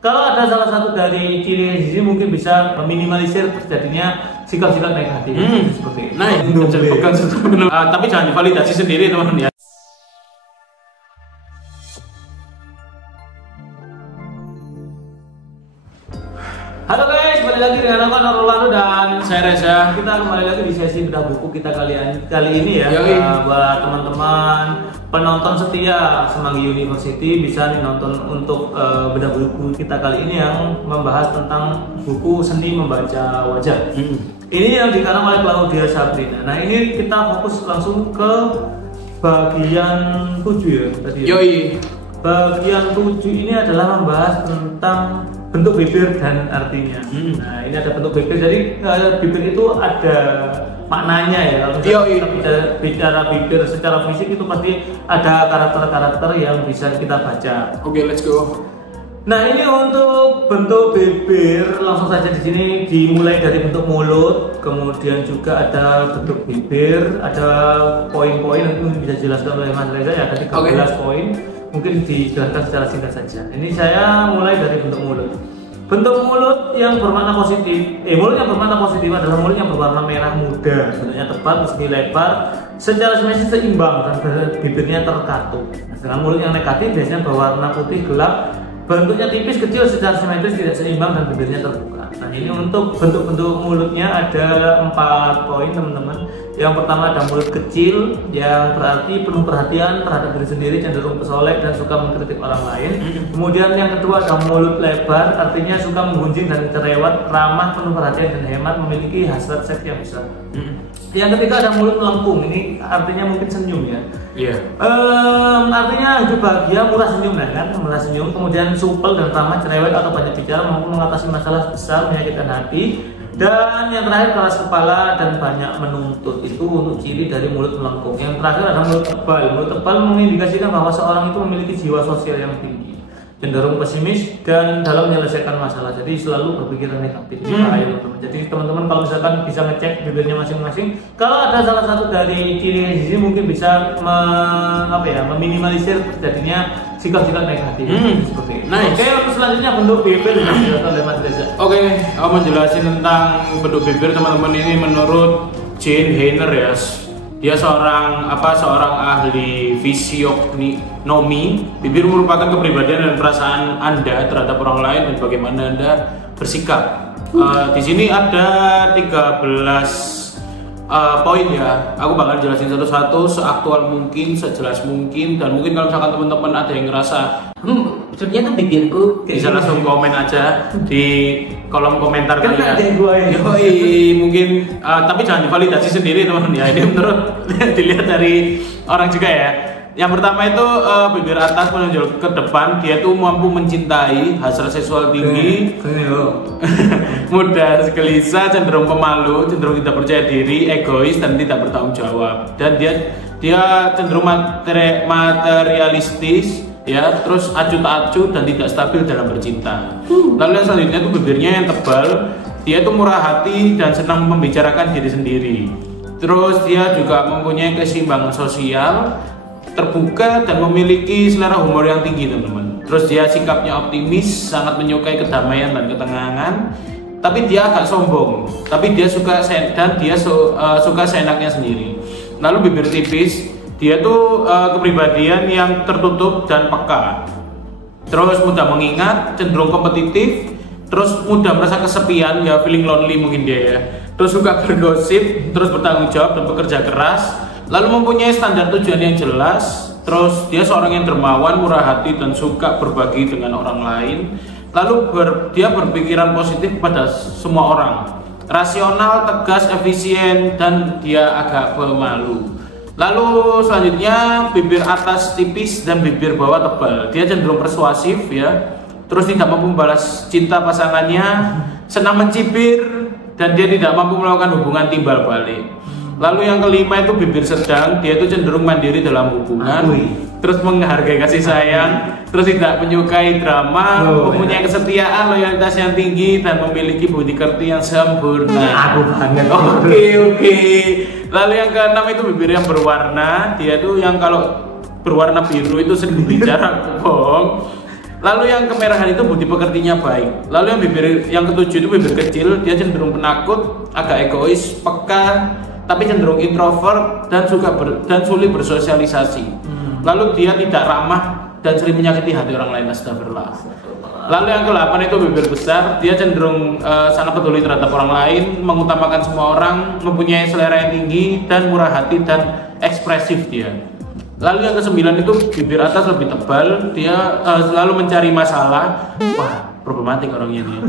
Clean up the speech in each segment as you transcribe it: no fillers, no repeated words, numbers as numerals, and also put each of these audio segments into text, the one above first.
Kalau ada salah satu dari ciri di sini mungkin bisa meminimalisir terjadinya sikap-sikap negatif seperti itu. Nah, bukan tapi jangan divalidasi sendiri teman-teman ya. Halo guys, kembali lagi dengan aku Norolano dan Saya Reza. kita kembali lagi di sesi bedah buku kita kali ini ya. Buat teman-teman penonton setia Semanggi University bisa nih nonton untuk bedah buku kita kali ini yang membahas tentang buku Seni Membaca Wajah. Ini yang dikarang oleh Claudia Sabrina. Nah ini kita fokus langsung ke bagian 7 ya tadi. Bagian 7 ini adalah membahas tentang bentuk bibir dan artinya. Nah ini ada bentuk bibir, jadi bibir itu ada maknanya ya. Kalau kita bicara bibir secara fisik itu pasti ada karakter-karakter yang bisa kita baca. Oke, let's go. Nah ini untuk bentuk bibir langsung saja di sini dimulai dari bentuk mulut, kemudian juga ada bentuk bibir, ada poin-poin yang bisa dijelaskan oleh Mas Reza ya, ada 13 poin. Mungkin dijelaskan secara singkat saja. Ini saya mulai dari bentuk mulut. Bentuk mulut yang bermakna positif, mulut yang bermakna positif adalah mulut yang berwarna merah muda, bentuknya tebal, persegi lebar, secara simetris seimbang dan bibirnya terkatup. Nah, sedangkan mulut yang negatif biasanya berwarna putih gelap, bentuknya tipis kecil, secara simetris tidak seimbang dan bibirnya terbuka. Nah ini untuk bentuk-bentuk mulutnya ada 4 poin teman-teman. Yang pertama ada mulut kecil yang berarti penuh perhatian terhadap diri sendiri, cenderung pesolek dan suka mengkritik orang lain. Kemudian yang kedua ada mulut lebar, artinya suka menggunjing dan cerewet, ramah, penuh perhatian dan hemat, memiliki hasrat seks yang besar. Yang ketiga ada mulut melengkung, ini artinya mungkin senyum ya. Artinya hidup bahagia, murah senyum kan, murah senyum. Kemudian supel dan ramah, cerewet atau banyak bicara, mampu mengatasi masalah besar, menyakitkan hati. Dan yang terakhir keras kepala dan banyak menuntut. Itu untuk ciri dari mulut melengkung. Yang terakhir ada mulut tebal. Mulut tebal mengindikasikan bahwa seorang itu memiliki jiwa sosial yang tinggi, cenderung pesimis dan dalam menyelesaikan masalah. Jadi selalu berpikiran negatif. Jadi teman-teman kalau misalkan bisa ngecek bibirnya masing-masing, kalau ada salah satu dari ciri di sini mungkin bisa meminimalisir terjadinya sikap-sikap negatif seperti itu. Oke, untuk selanjutnya bentuk bibir dijelaskan oleh Mas Reza. Oke, aku menjelaskan tentang bentuk bibir teman-teman ini menurut Jane Hainer ya. Dia seorang ahli fisionomi. Bibir merupakan kepribadian dan perasaan Anda terhadap orang lain dan bagaimana Anda bersikap. Di sini ada 13 poin ya. Aku bakal jelasin satu-satu seaktual mungkin, sejelas mungkin, dan mungkin kalau misalkan teman-teman ada yang ngerasa ternyata bibirku bisa langsung komen aja di kolom komentar kalian. Mungkin tapi jangan divalidasi sendiri teman-teman ya. Ini menurut dilihat dari orang juga ya. Yang pertama itu bibir atas menonjol ke depan, dia tuh mampu mencintai, hasrat seksual tinggi, mudah gelisah, cenderung pemalu, cenderung tidak percaya diri, egois dan tidak bertanggung jawab. Dan dia cenderung materialistis, ya, terus acuh tak acuh dan tidak stabil dalam bercinta. Lalu yang selanjutnya tuh bibirnya yang tebal, dia tuh murah hati dan senang membicarakan diri sendiri. Terus dia juga mempunyai keseimbangan sosial, terbuka dan memiliki selera humor yang tinggi teman-teman. Terus dia sikapnya optimis, sangat menyukai kedamaian dan ketenangan, tapi dia agak sombong, tapi dia suka seenaknya sendiri. Lalu bibir tipis, dia tuh kepribadian yang tertutup dan peka. Terus mudah mengingat, cenderung kompetitif, terus mudah merasa kesepian ya, feeling lonely mungkin dia ya. Terus suka bergosip, terus bertanggung jawab dan bekerja keras. Lalu mempunyai standar tujuan yang jelas. Terus dia seorang yang dermawan, murah hati dan suka berbagi dengan orang lain. Lalu dia berpikiran positif pada semua orang. Rasional, tegas, efisien, dan dia agak pemalu. Lalu selanjutnya bibir atas tipis dan bibir bawah tebal. Dia cenderung persuasif ya. Terus tidak mampu membalas cinta pasangannya, senang mencibir, dan dia tidak mampu melakukan hubungan timbal balik. Lalu yang kelima itu bibir sedang, dia itu cenderung mandiri dalam hubungan, terus menghargai kasih sayang, terus tidak menyukai drama, mempunyai kesetiaan, loyalitas yang tinggi, dan memiliki budi kerti yang sempurna. Oke. Lalu yang keenam itu bibir yang berwarna, dia itu yang kalau berwarna biru itu sering bicara bohong. Lalu yang kemerahan itu bukti pekertinya baik. Lalu yang bibir yang ketujuh itu bibir kecil, dia cenderung penakut, agak egois, peka, tapi cenderung introvert dan sulit bersosialisasi. Lalu dia tidak ramah dan sering menyakiti hati orang lain. Astagfirullah. Lalu yang ke-8 itu bibir besar, dia cenderung sangat peduli terhadap orang lain, mengutamakan semua orang, mempunyai selera yang tinggi dan murah hati dan ekspresif dia. Lalu yang ke-9 itu bibir atas lebih tebal, dia selalu mencari masalah. Wah, problematik orangnya dia.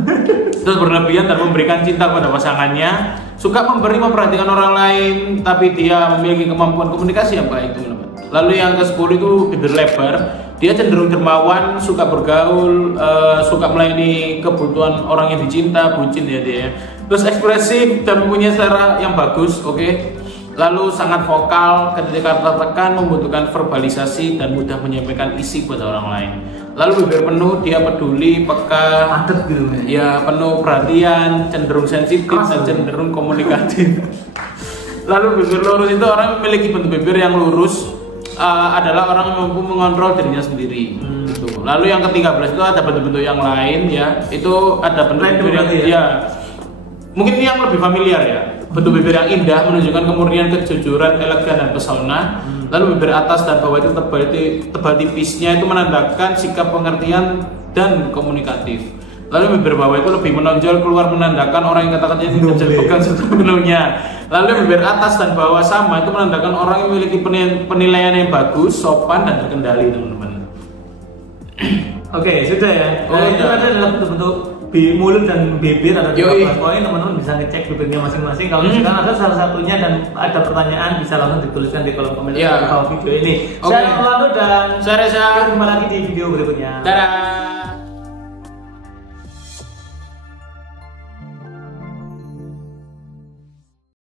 Terus berlebihan dan memberikan cinta pada pasangannya, suka memperhatikan orang lain, tapi dia memiliki kemampuan komunikasi yang baik, teman-teman. Lalu yang ke-10 itu bibir lebar, dia cenderung dermawan, suka bergaul, suka melayani kebutuhan orang yang dicinta, bucin ya dia. Terus ekspresif dan mempunyai selera yang bagus, oke. Lalu sangat vokal, ketika tertekan membutuhkan verbalisasi dan mudah menyampaikan isi pada orang lain. Lalu bibir penuh, dia peduli, peka, padet gitu ya, penuh perhatian, cenderung sensitif dan cenderung komunikatif. Lalu bibir lurus itu orang yang memiliki bentuk bibir yang lurus, adalah orang yang mampu mengontrol dirinya sendiri. Gitu. Lalu yang ke-13 itu ada bentuk-bentuk yang lain ya, itu ada bentuk-bentuk yang ya, mungkin ini yang lebih familiar ya. Bentuk bibir yang indah menunjukkan kemurnian, kejujuran, elegan dan pesona. Lalu bibir atas dan bawah itu tebal tipisnya itu menandakan sikap pengertian dan komunikatif. Lalu bibir bawah itu lebih menonjol keluar menandakan orang yang kata-katanya tidak bisa dipegang sepenuhnya. Lalu bibir atas dan bawah sama itu menandakan orang yang memiliki penilaian yang bagus, sopan dan terkendali, teman-teman. Oke, sudah ya. Itu ada dalam bentuk mulut dan bibir ada 13 poin, teman-teman bisa ngecek bibirnya masing-masing. Kalau misalkan ada salah satunya dan ada pertanyaan bisa langsung dituliskan di kolom komentar di bawah video ini. Saya Orlando dan saya Reza. Jumpa lagi di video berikutnya. Dadah.